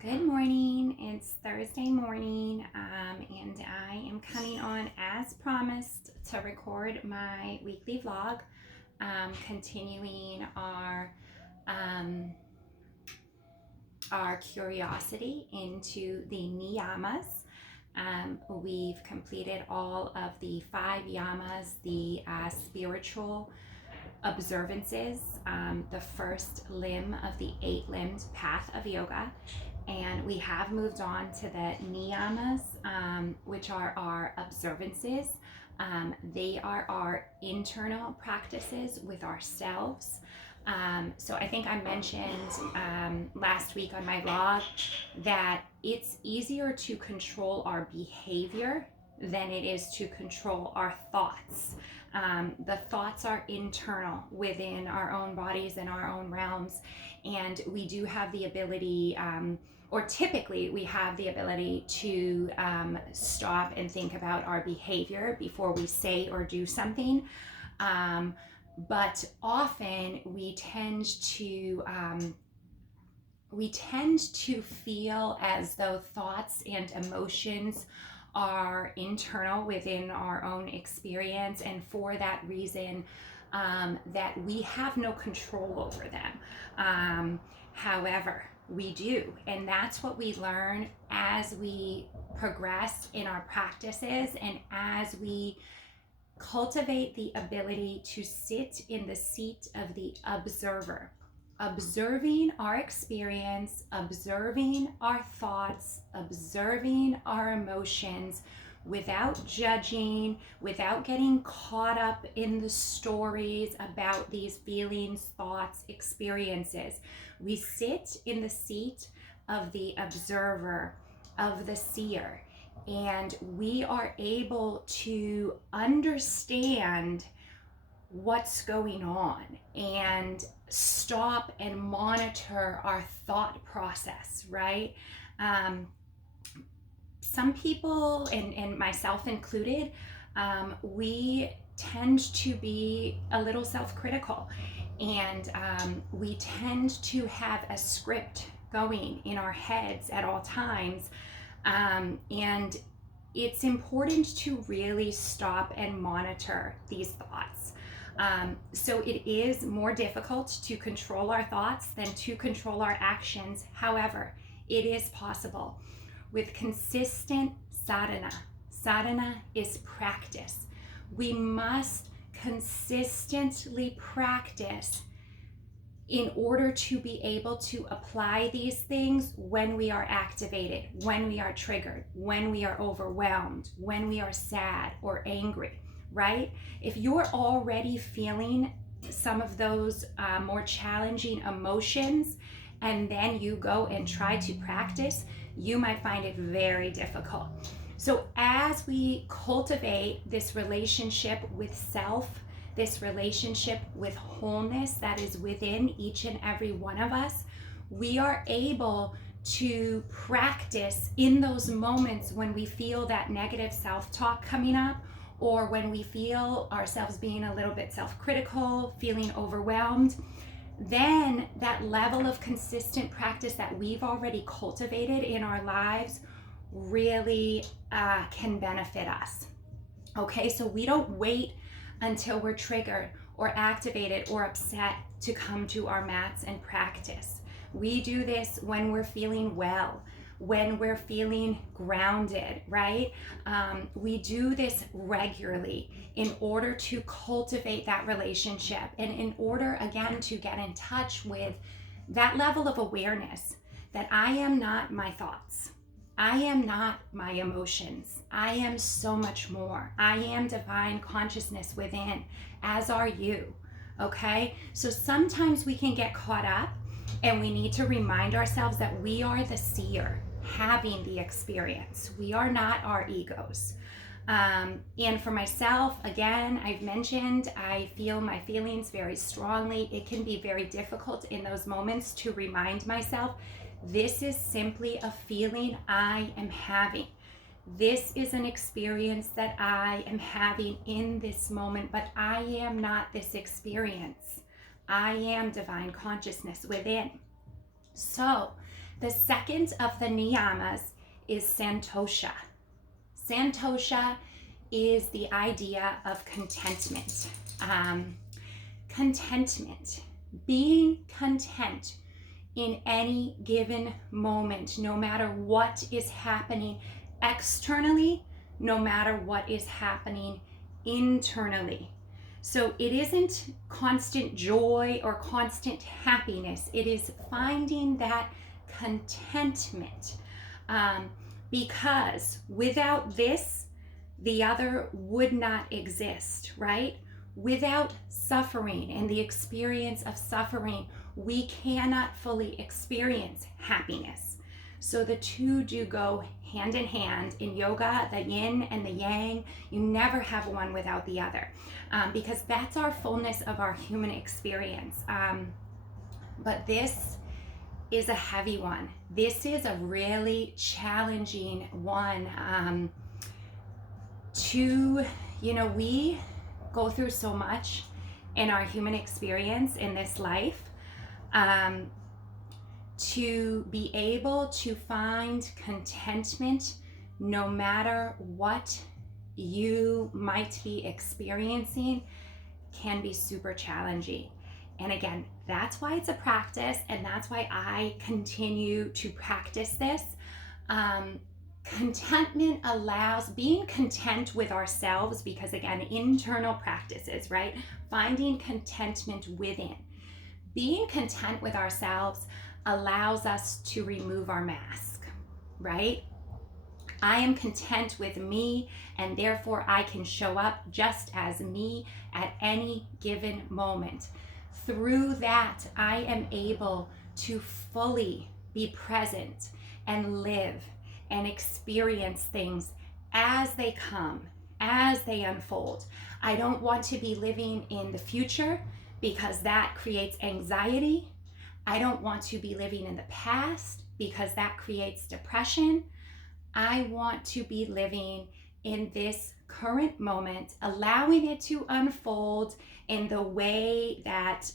Good morning. It's Thursday morning, and I am coming on as promised to record my weekly vlog, continuing um, our curiosity into the Niyamas. We've completed all of the 5 yamas, the spiritual observances, the first limb of the 8-limbed path of yoga. And we have moved on to the niyamas, which are our observances. They are our internal practices with ourselves. So I think I mentioned last week on my vlog that it's easier to control our behavior than it is to control our thoughts. The thoughts are internal within our own bodies and our own realms, and we do have the ability, or typically we have the ability to stop and think about our behavior before we say or do something. But often we tend to feel as though thoughts and emotions are internal within our own experience, and for that reason, that we have no control over them. However, we do, and that's what we learn as we progress in our practices and as we cultivate the ability to sit in the seat of the observer, observing our experience, observing our thoughts, observing our emotions without judging, without getting caught up in the stories about these feelings, thoughts, experiences. We sit in the seat of the observer, of the seer, and we are able to understand what's going on and stop and monitor our thought process, right? Some people, and myself included, we tend to be a little self-critical, and we tend to have a script going in our heads at all times. And it's important to really stop and monitor these thoughts. So it is more difficult to control our thoughts than to control our actions. However, it is possible with consistent sadhana. Sadhana is practice. We must consistently practice in order to be able to apply these things when we are activated, when we are triggered, when we are overwhelmed, when we are sad or angry, right? If you're already feeling some of those more challenging emotions, and then you go and try to practice, you might find it very difficult. So as we cultivate this relationship with self, this relationship with wholeness that is within each and every one of us, we are able to practice in those moments when we feel that negative self-talk coming up, or when we feel ourselves being a little bit self-critical, feeling overwhelmed. Then that level of consistent practice that we've already cultivated in our lives really can benefit us. Okay, so we don't wait until we're triggered or activated or upset to come to our mats and practice. We do this when we're feeling well, when we're feeling grounded, right? We do this regularly in order to cultivate that relationship, and in order, again, to get in touch with that level of awareness that I am not my thoughts. I am not my emotions. I am so much more. I am divine consciousness within, as are you. Okay? So sometimes we can get caught up, and we need to remind ourselves that we are the seer having the experience. We are not our egos. And for myself, again, I've mentioned, I feel my feelings very strongly. It can be very difficult in those moments to remind myself, this is simply a feeling I am having. This is an experience that I am having in this moment, but I am not this experience. I am divine consciousness within. So The second of the niyamas is Santosha. Santosha is the idea of contentment. Contentment, being content in any given moment, no matter what is happening externally, no matter what is happening internally. So it isn't constant joy or constant happiness. It is finding that contentment. Because without this, the other would not exist, right? Without suffering and the experience of suffering, we cannot fully experience happiness. So the two do go hand in hand. In yoga, the yin and the yang, you never have one without the other, because that's our fullness of our human experience. But this is a heavy one. This is a really challenging one. We go through so much in our human experience in this life. To be able to find contentment no matter what you might be experiencing can be super challenging. And again, that's why it's a practice, and that's why I continue to practice this. Contentment allows being content with ourselves, because again, internal practices, right? Finding contentment within. Being content with ourselves allows us to remove our mask, right? I am content with me, and therefore I can show up just as me at any given moment. Through that, I am able to fully be present and live and experience things as they come, as they unfold. I don't want to be living in the future because that creates anxiety. I don't want to be living in the past because that creates depression. I want to be living in this current moment, allowing it to unfold in the way that,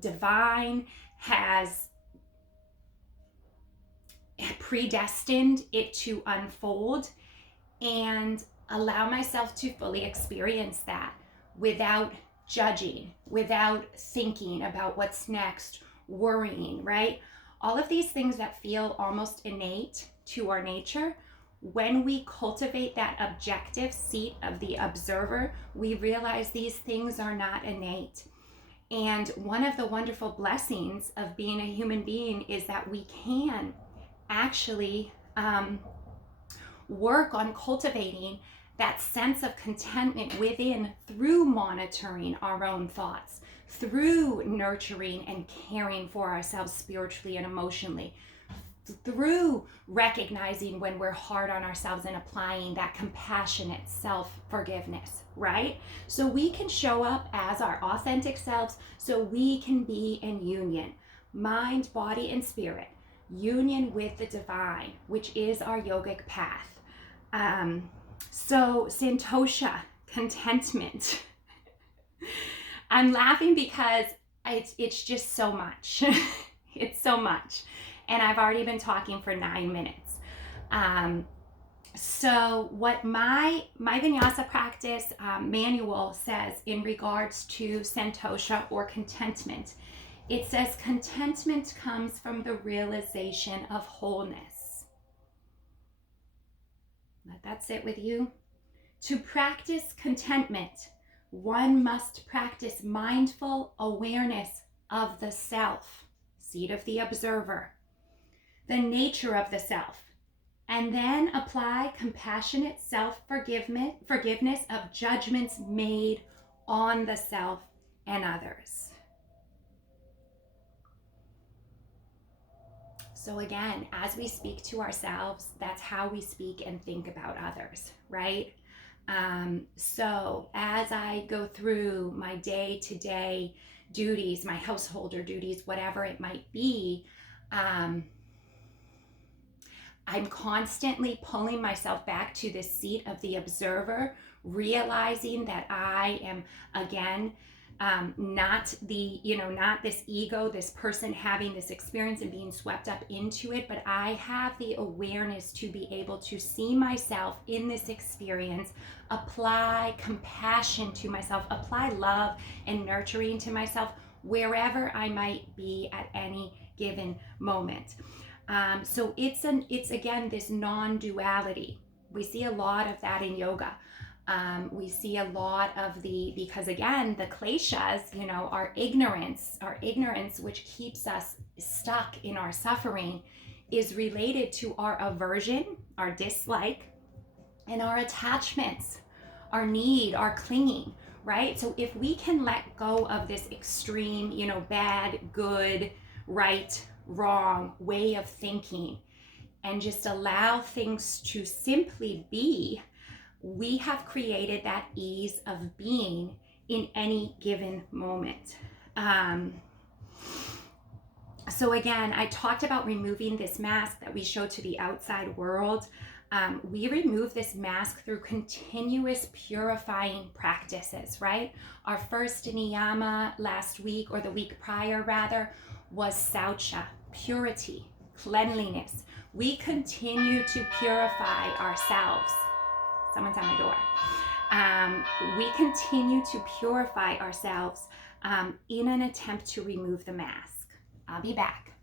divine has predestined it to unfold, and allow myself to fully experience that without judging, without thinking about what's next, worrying, right? All of these things that feel almost innate to our nature, when we cultivate that objective seat of the observer, we realize these things are not innate. And one of the wonderful blessings of being a human being is that we can actually work on cultivating that sense of contentment within through monitoring our own thoughts, through nurturing and caring for ourselves spiritually and emotionally, through recognizing when we're hard on ourselves and applying that compassionate self-forgiveness, right? So we can show up as our authentic selves, so we can be in union, mind, body, and spirit, union with the divine, which is our yogic path. So Santosha, contentment. I'm laughing because it's just so much. It's so much. And I've already been talking for 9 minutes. So what my vinyasa practice manual says in regards to Santosha or contentment, it says contentment comes from the realization of wholeness. Let that sit with you. To practice contentment, one must practice mindful awareness of the self, seat of the observer, the nature of the self, and then apply compassionate forgiveness of judgments made on the self and others. So again, as we speak to ourselves, that's how we speak and think about others, right? So as I go through my day-to-day duties, my householder duties, whatever it might be, I'm constantly pulling myself back to the seat of the observer, realizing that I am, again, Not the, not this ego, this person having this experience and being swept up into it, but I have the awareness to be able to see myself in this experience, apply compassion to myself, apply love and nurturing to myself wherever I might be at any given moment. So it's again this non-duality. We see a lot of that in yoga. We see a lot of because again, the kleshas, our ignorance, which keeps us stuck in our suffering, is related to our aversion, our dislike, and our attachments, our need, our clinging, right? So if we can let go of this extreme, bad, good, right, wrong way of thinking and just allow things to simply be, we have created that ease of being in any given moment. So again, I talked about removing this mask that we show to the outside world. We remove this mask through continuous purifying practices, right? Our first niyama last week, or the week prior rather, was saucha, purity, cleanliness. We continue to purify ourselves. Someone's at my door. We continue to purify ourselves in an attempt to remove the mask. I'll be back.